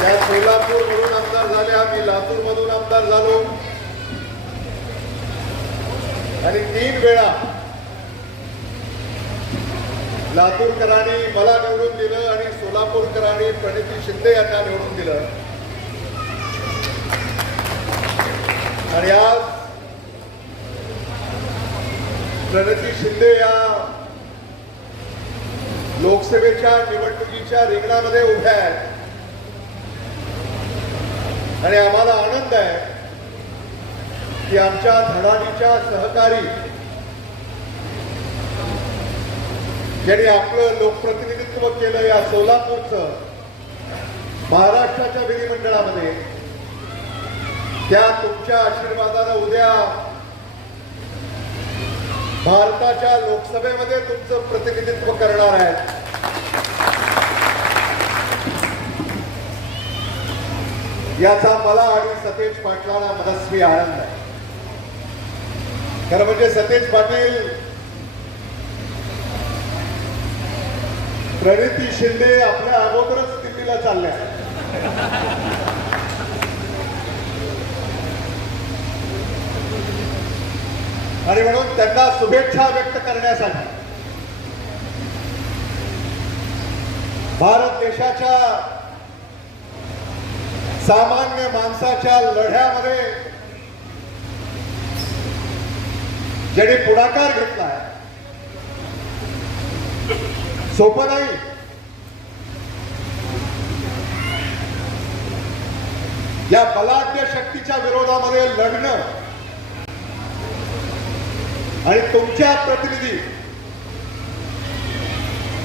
त्या सोलापूर म्हणून आमदार झाल्या मी लातूर मधून आमदार झालो. आणि तीन वेळा लातूरकरांनी मला निवडून दिलं आणि सोलापूरकरांनी प्रणिती शिंदे यांना निवडून दिलं. आणि आज प्रणिती शिंदे या लोकसभेच्या निवडणुकीच्या रिंगणामध्ये उभ्या आहेत. आणि आम्हाला आनंद आहे की आमच्या धडाडीच्या सहकारी ज्यांनी आपलं लोकप्रतिनिधित्व केलं या सोलापूरचं महाराष्ट्राच्या विधिमंडळामध्ये त्या तुमच्या आशीर्वादानं उद्या भारताच्या लोकसभेमध्ये तुमचं प्रतिनिधित्व करणार आहेत. याचा मला आणि सतेज पाटलाला मनस्वी आनंद आहे. खरं म्हणजे सतेज पाटील प्रणिती शिंदे आपल्या अगोदरच दिल्लीला चालल्या. आणि म्हणून त्यांना शुभेच्छा व्यक्त करण्यासाठी भारत देशाच्या सामान्य माणसाच्या लढ्यामध्ये ज्यांनी पुढाकार घेतला सोपं नाही. या बलाढ्य शक्तीच्या विरोधामध्ये लढणं आणि तुमच्या प्रतिनिधी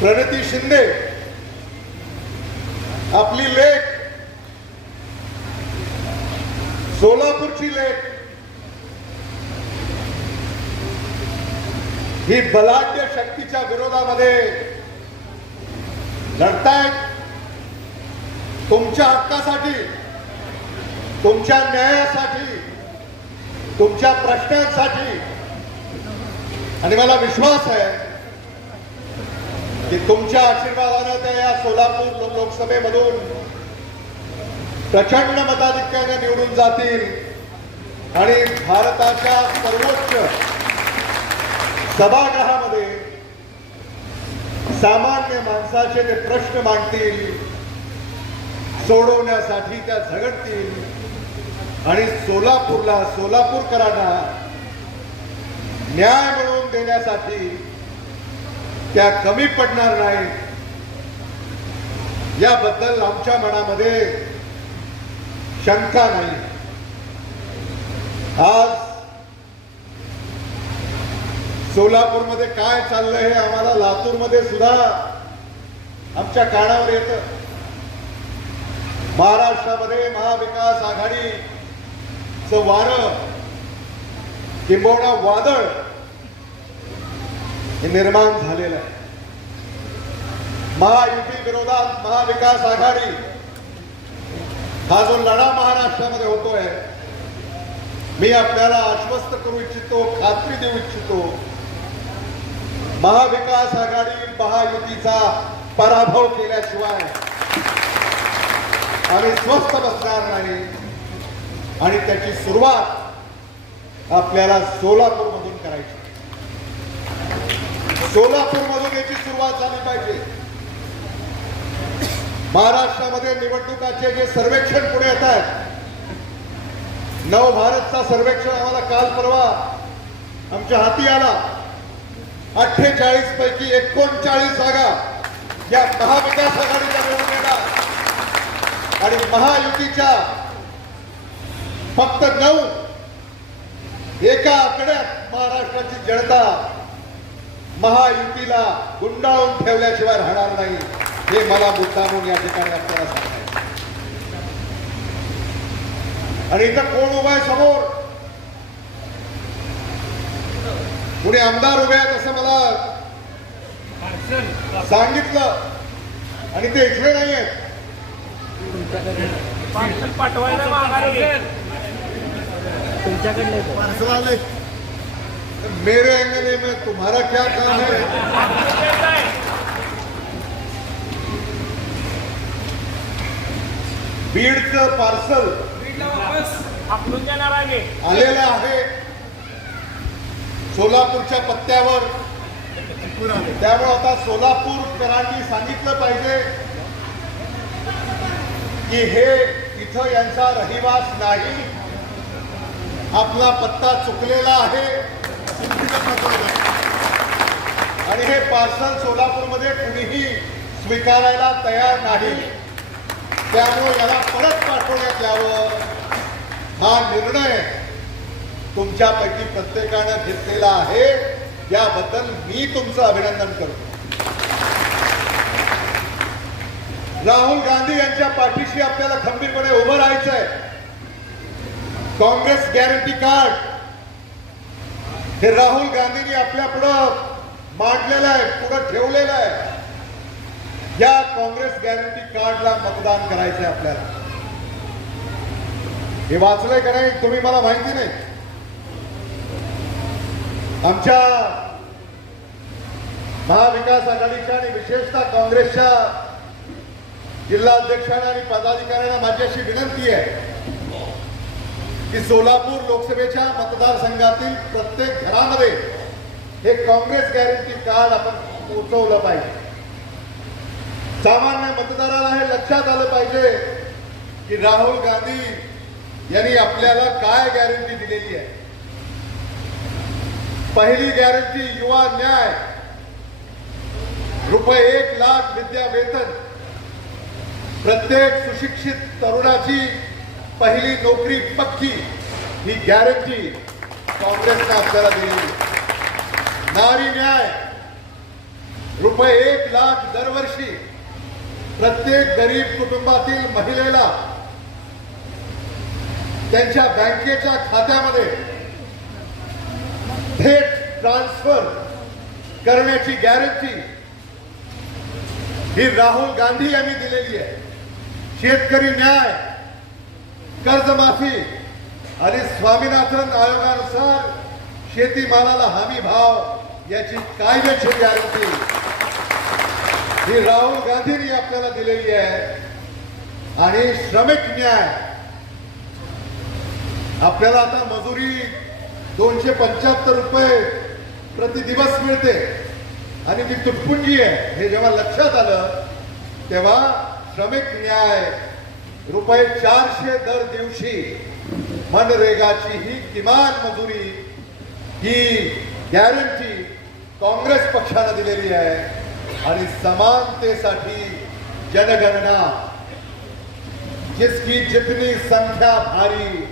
प्रणती शिंदे आपली लेख सोलापूरची लेख ही बलाढ्य शक्तीच्या विरोधामध्ये लढतायत. तुमच्या हक्कासाठी तुमच्या न्यायासाठी तुमच्या प्रश्नांसाठी. आणि मला विश्वास आहे की तुमच्या आशीर्वादानं त्या या सोलापूर लो- लोकसभेमधून प्रचंड मताधिक्याने निवडून जातील. आणि भारताच्या सर्वोच्च सभागृहामध्ये सामान्य माणसाचे ते प्रश्न मांडतील सोडवण्यासाठी त्या झगडतील. आणि सोलापूरला सोलापूरकरांना न्याय मिळवून देण्यासाठी त्या कमी पडणार नाहीत. याबद्दल आमच्या मनामध्ये शंका नाही. आज सोलापूरमध्ये काय चाललंय हे आम्हाला लातूरमध्ये सुद्धा आमच्या कानावर येतं. महाराष्ट्रामध्ये महाविकास आघाडीचं वारं किंबहुना वादळ हे निर्माण झालेलं आहे. महायुती विरोधात महाविकास आघाडी हा जो लढा महाराष्ट्रामध्ये होतोय मी आपल्याला आश्वस्त करू इच्छितो खात्री देऊ इच्छितो. महाविकास आघाडी महायुतीचा पराभव केल्याशिवाय आम्ही स्वस्थ बसणार नाही. आणि त्याची सुरुवात आपल्याला सोलापूर मधून करायची. सोलापूर मधून याची सुरुवात झाली पाहिजे. महाराष्ट्रामध्ये निवडणुकाचे जे सर्वेक्षण पुढे येत आहेत नव भारतचा सर्वेक्षण आम्हाला काल परवा आमच्या हाती आला. अठ्ठेचाळीस पैकी एकोणचाळीस जागा या महाविकास आघाडीच्या निवडून येणार आणि महायुतीच्या फक्त नऊ एका आकड्यात महाराष्ट्राची जनता महायुतीला गुंडाळून ठेवल्याशिवाय राहणार नाही. हे मला मुद्दामून या ठिकाणी आपल्याला सांगायचं आणि इथं कोण उभा आहे समोर? कुणी आमदार उभे आहेत असं मला सांगितलं. आणि ते इथले नाही आहेत. पार्सल पाठवायला माघार असेल तुमच्याकडले पार्सल आले. मेरे अंगने में तुम्हारा क्या काम है? बीडचं पार्सल. आलेलं आहे. सोलापूरच्या पत्त्यावर. त्यामुळे आता सोलापूरकरांनी सांगितलं पाहिजे की हे इथं यांचा रहिवास नाही. आपला पत्ता चुकलेला आहे. आणि हे पार्सल सोलापूरमध्ये कुणीही स्वीकारायला तयार नाही. त्यामुळे याला परत पाठवण्यात यावं. हा निर्णय तुमच्यापैकी प्रत्येकानं घेतलेला आहे. याबद्दल मी तुमचं अभिनंदन करतो. राहुल गांधी यांच्या पाठीशी आपल्याला खंबीरपणे उभं राहायचं आहे काँग्रेस गॅरंटी कार्ड हे राहुल गांधींनी आपल्या पुढं मांडलेलं आहे पुढं ठेवलेलं आहे. या काँग्रेस गॅरंटी कार्डला मतदान करायचंय आपल्याला. हे वाचलंय का नाही तुम्ही मला माहिती नाही. आमच्या महाविकास आघाडीच्या आणि विशेषतः काँग्रेसच्या जिल्हाध्यक्षांना आणि पदाधिकाऱ्यांना माझी अशी विनंती आहे की सोलापूर लोकसभेच्या मतदारसंघातील प्रत्येक घरामध्ये हे काँग्रेस गॅरंटी कार्ड आपण पोहोचवलं पाहिजे. सामान्य मतदाराला हे लक्षात आलं पाहिजे की राहुल गांधी यांनी आपल्याला काय गॅरंटी दिलेली आहे? पहिली गॅरंटी युवा न्याय. रुपये एक लाख विद्या वेतन. प्रत्येक सुशिक्षित तरुणाची पहिली नोकरी पक्की. ही गॅरंटी काँग्रेसने आपल्याला दिली नारी न्याय. रुपये एक लाख दरवर्षी. प्रत्येक गरीब कुटुंबातील महिलेला त्यांच्या बँकेच्या खात्यामध्ये थेट ट्रान्सफर करण्याची गॅरंटी ही राहुल गांधी यांनी दिलेली आहे. शेतकरी न्याय कर्जमाफी आणि स्वामीनाथन आयोगानुसार शेतीमालाला हमी भाव याची कायदेशीर गॅरंटी ही राहुल गांधींनी आपल्याला दिलेली आहे आणि श्रमिक न्याय. आपल्याला आता मजुरी दोनशे पंच्याहत्तर रुपये प्रति दिवस मिळते. आणि ती तुटपुंजी आहे हे जेव्हा लक्षात आलं तेव्हा श्रमिक न्याय रुपये चारशे दर दिवशी मनरेगाची ही किमान मजुरी ही गॅरंटी काँग्रेस पक्षानं दिलेली आहे. आणि समानतेसाठी जनगणना. जिसकी जितनी संख्या भारी.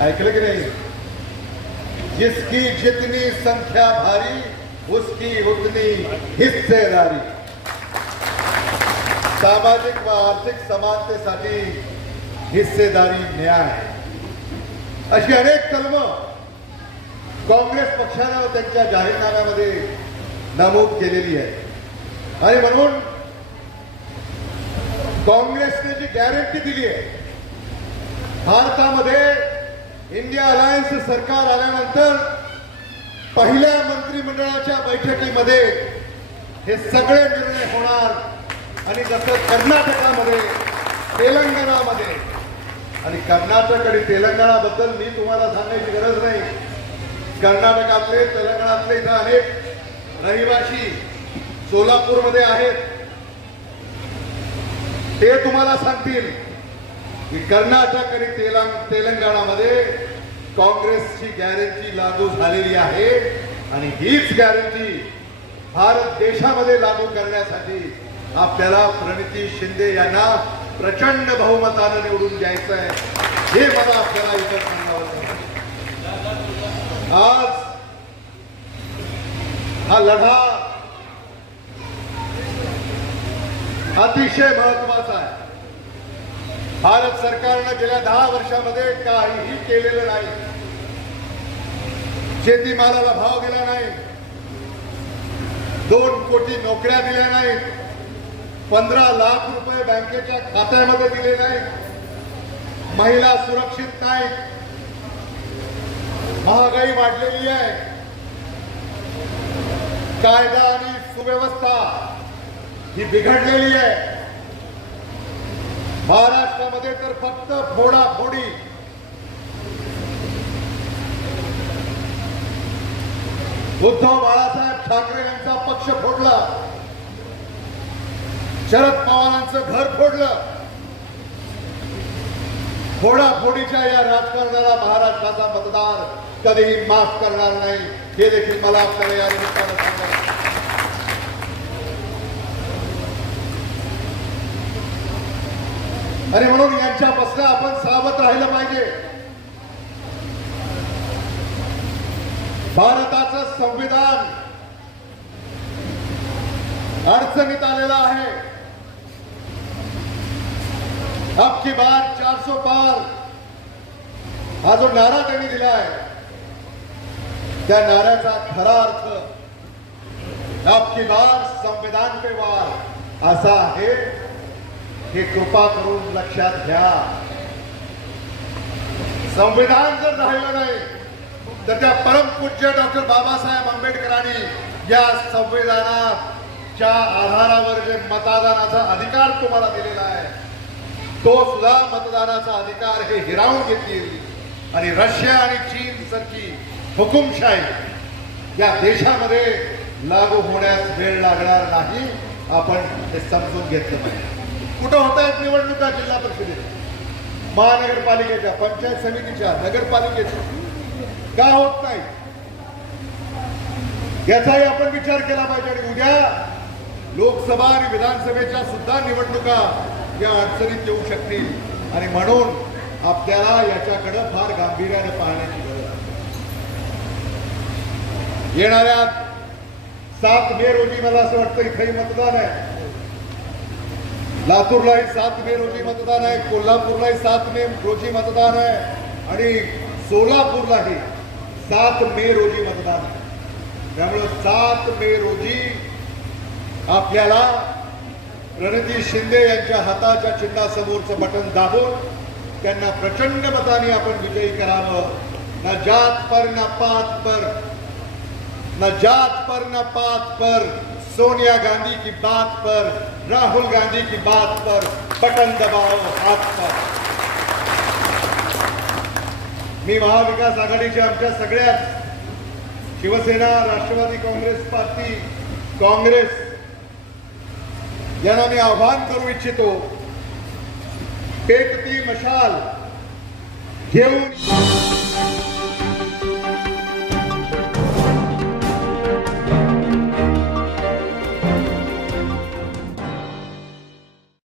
ऐकलं की नाही? जिसकी जितनी संख्या भारी उसकी उतनी हिस्सेदारी. सामाजिक व आर्थिक समानतेसाठी हिस्सेदारी न्याय. अशी अनेक कलम काँग्रेस पक्षानं त्यांच्या जाहीरनाम्यामध्ये नमूद केलेली आहे. आणि म्हणून काँग्रेसने जी गॅरंटी दिली आहे भारतामध्ये इंडिया अलायन्स सरकार आल्यानंतर पहिल्या मंत्रिमंडळाच्या बैठकीमध्ये हे सगळे निर्णय होणार. आणि जसं कर्नाटकामध्ये तेलंगणामध्ये आणि कर्नाटक आणि तेलंगणाबद्दल मी तुम्हाला सांगायची गरज नाही. कर्नाटकातले तेलंगणातले इथं अनेक रहिवासी सोलापूरमध्ये आहेत. ते तुम्हाला सांगतील की कर्नाटक आणि तेलंग तेलंगणामध्ये काँग्रेसची गॅरंटी लागू झालेली आहे आणि हीच गॅरंटी भारत देशामध्ये लागू करण्यासाठी आपल्याला प्रणिती शिंदे यांना प्रचंड बहुमतानं निवडून द्यायचं आहे हे मला आपल्याला इतर सांगावं आज हा लढा अतिशय महत्त्वाचा आहे. भारत सरकारनं गेल्या दहा वर्षामध्ये काहीही केलेलं नाही. शेतीमालाला भाव दिला नाही. दोन कोटी नोकऱ्या दिल्या नाहीत पंधरा लाख रुपये बँकेच्या खात्यामध्ये दिले नाहीत महिला सुरक्षित नाही महागाई वाढलेली आहे. कायदा आणि सुव्यवस्था ही बिघडलेली आहे. महाराष्ट्रामध्ये तर फक्त फोडाफोडी. उद्धव बाळासाहेब ठाकरे यांचा पक्ष फोडला. शरद पवारांचं घर फोडलं. फोडाफोडीच्या या राजकारणाला महाराष्ट्राचा मतदार कधीही माफ करणार नाही. हे देखील मला आपल्याला या निमित्तानं सांगा. आहे. आणि म्हणून यांच्यापासून आपण सावध राहिलं पाहिजे. भारताचं संविधान अडचणीत आलेलं आहे. अब की बार चार सौ पार. हा जो नारा त्यांनी दिला आहे त्या नाऱ्याचा खरा अर्थ आपकी वार संविधान पे वार असा आहे. हे कृपा करून लक्षात घ्या. संविधान जर राहिलं नाही तर त्या परमपूज्य डॉक्टर बाबासाहेब आंबेडकरांनी या संविधानाच्या आधारावर जे मतदानाचा अधिकार तुम्हाला दिलेला आहे तो सुद्धा मतदानाचा अधिकार हे हिरावून घेतील. आणि रशिया आणि चीन सारखी हुकुमशाही या देशामध्ये लागू होण्यास वेळ लागणार नाही. आपण हे समजून घेतलं पाहिजे. कुठं होत आहेत निवडणुका जिल्हा परिषदेच्या महानगरपालिकेच्या पंचायत समितीच्या नगरपालिकेच्या. का होत नाही? याचाही आपण विचार केला पाहिजे आणि उद्या लोकसभा आणि विधानसभेच्या सुद्धा निवडणुका या अडचणीत येऊ शकतील. आणि म्हणून आपल्याला याच्याकडं फार गांभीर्याने पाहण्याची गरज येणाऱ्या सात मे रोजी मला असं वाटतं इथेही मतदान आहे. लातूरलाही सात मे रोजी मतदान आहे कोल्हापूरलाही सात मे रोजी मतदान आहे आणि सोलापूरलाही सात मे रोजी मतदान आहे. त्यामुळं सात मे रोजी आपल्याला रणजित शिंदे यांच्या हाताच्या चिन्हासमोरचं बटन दाबून त्यांना प्रचंड मताने आपण विजयी करावं. ना जात पर ना पात पर. न जात पर न पात पर सोनिया गांधी की बात पर राहुल गांधी की बात पर बटन दबाओ हाथ पर। मी महाविकास आघाडीच्या आमच्या सगळ्याच Shiv Sena Rashtravadi Congress party Congress यांना मी आव्हान करू इच्छितो पेटती मशाल घेऊन